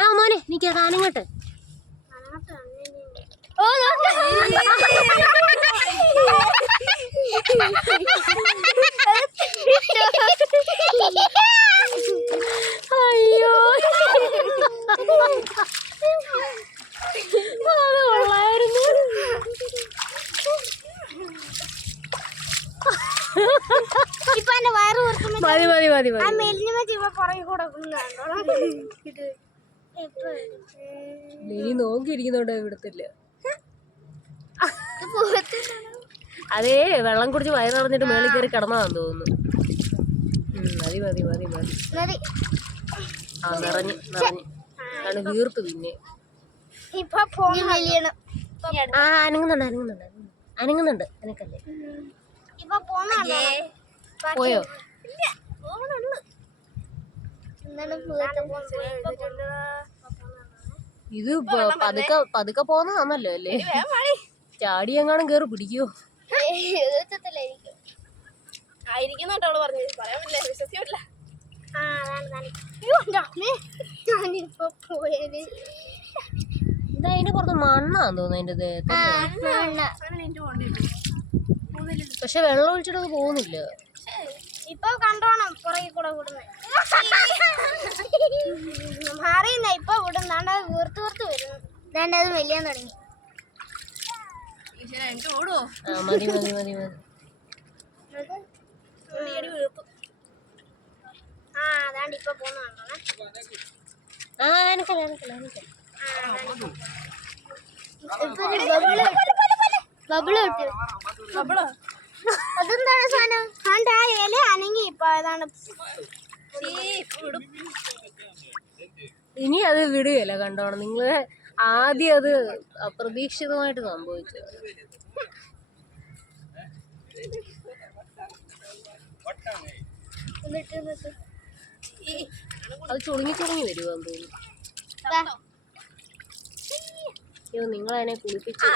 ആ മോനെ നിക്ക കാനങ്ങോട്ട്. അയ്യോ അത് കൊള്ളായിരുന്നു. മതി മതി മതി നീ നോക്കിയിരിക്കുന്നോണ്ട് ഇവിടത്തില്ല. അതേ വെള്ളം കുടിച്ച് വയറ് നിറഞ്ഞിട്ട് മേളിൽ കയറി കിടന്നതാന്ന് തോന്നുന്നു. മതി മതി മതി മതി. ആ നിറഞ്ഞ് നിറഞ്ഞ് ആണ് വീർത്ത്. പിന്നെ ആ അനങ്ങുന്നുണ്ട് അനങ്ങുന്നുണ്ട് അനങ്ങുന്നുണ്ട്. അനക്കല്ലേ പോയോ? ഇത് പതുക്കെ പതുക്കെ പോന്നതാണല്ലോ അല്ലേ? ചാടി എങ്ങാനും കേറി പിടിക്കുവോ? ഇതാ അതിന്റെ പുറത്ത് മണ്ണാന്ന് തോന്നുന്നു അതിന്റെ ദേഹത്ത്. പക്ഷെ വെള്ളം ഒഴിച്ചിട്ടത് പോകുന്നില്ല. ഇപ്പൊ കണ്ടോണം പുറകെ കൂടെ വിടുന്നത് മാറിയുന്ന ഇപ്പൊ വിടുന്നാണ്ട് വീർത്ത് വീർത്ത് വരുന്നു. ഇതാണ്ട് അത് വലിയാൻ തുടങ്ങി. മതി മതി മതി മതി. ആ അതാണ്ട് ഇപ്പൊ പോന്ന ആ എനിക്കല്ല എനിക്കല്ല എനിക്കല്ല. അതെന്താണ് സാധനം? ആ ഇല അനങ്ങി ഇപ്പൊ അതാണ്. ഇനി അത് വിടുകയല്ല കണ്ടോണം. നിങ്ങള് ആദ്യം അത് അപ്രതീക്ഷിതമായിട്ട് സംഭവിച്ചു. അത് ചുളുങ്ങി ചുളുങ്ങി വരുവാന്ന് തോന്നുന്നു. അയ്യോ നിങ്ങളതിനെ കുളിപ്പിച്ചു.